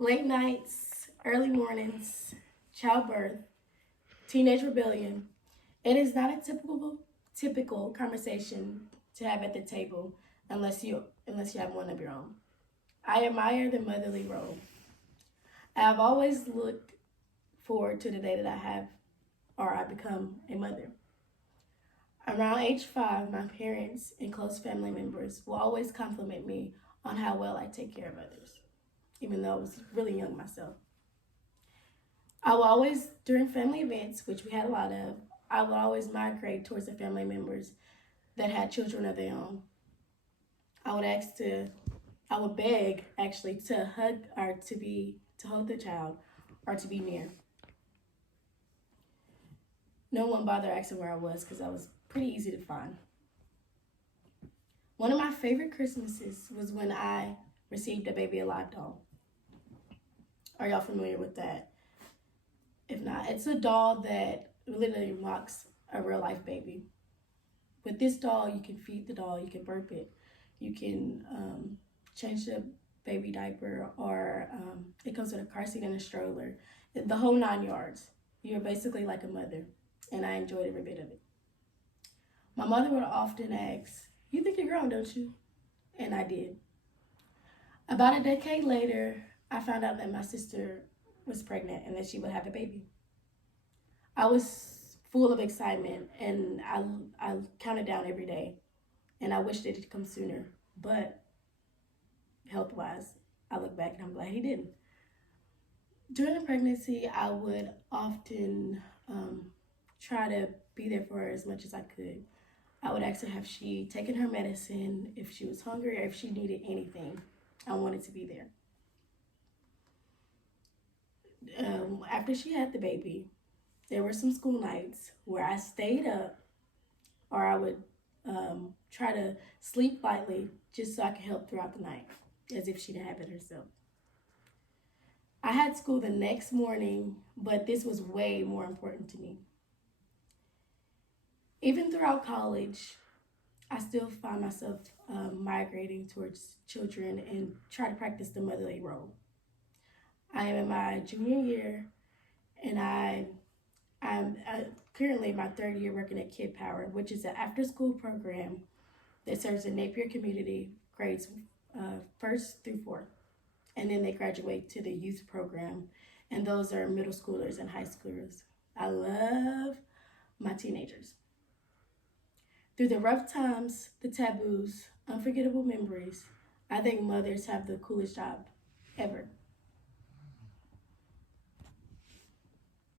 Late nights, early mornings, childbirth, teenage rebellion. It is not a typical conversation to have at the table unless you have one of your own. I admire the motherly role. I have always looked forward to the day that I become a mother. Around age 5, my parents and close family members will always compliment me on how well I take care of others, even though I was really young myself. I will always, during family events, which we had a lot of, I would always migrate towards the family members that had children of their own. I would ask to, I would beg actually to hug or to hold the child or to be near. No one bothered asking where I was because I was pretty easy to find. One of my favorite Christmases was when I received a Baby Alive doll. Are y'all familiar with that? If not, it's a doll that literally mocks a real life baby. With this doll, you can feed the doll, you can burp it, you can change the baby diaper, or it comes with a car seat and a stroller, the whole 9 yards. You're basically like a mother, and I enjoyed every bit of it. My mother would often ask, "You think you're grown, don't you?" And I did. About a decade later, I found out that my sister was pregnant and that she would have a baby. I was full of excitement and I counted down every day and I wished it had come sooner. But health wise, I look back and I'm glad he didn't. During the pregnancy, I would often try to be there for her as much as I could. I would ask her have she taken her medicine, if she was hungry, or if she needed anything. I wanted to be there. After she had the baby, there were some school nights where I stayed up or I would try to sleep lightly just so I could help throughout the night as if she didn't have it herself. I had school the next morning, but this was way more important to me. Even throughout college, I still find myself migrating towards children and try to practice the motherly role. I am in my junior year, and I'm currently in my third year working at Kid Power, which is an after-school program that serves the Napier community, grades first through fourth, and then they graduate to the youth program, and those are middle schoolers and high schoolers. I love my teenagers. Through the rough times, the taboos, unforgettable memories, I think mothers have the coolest job ever.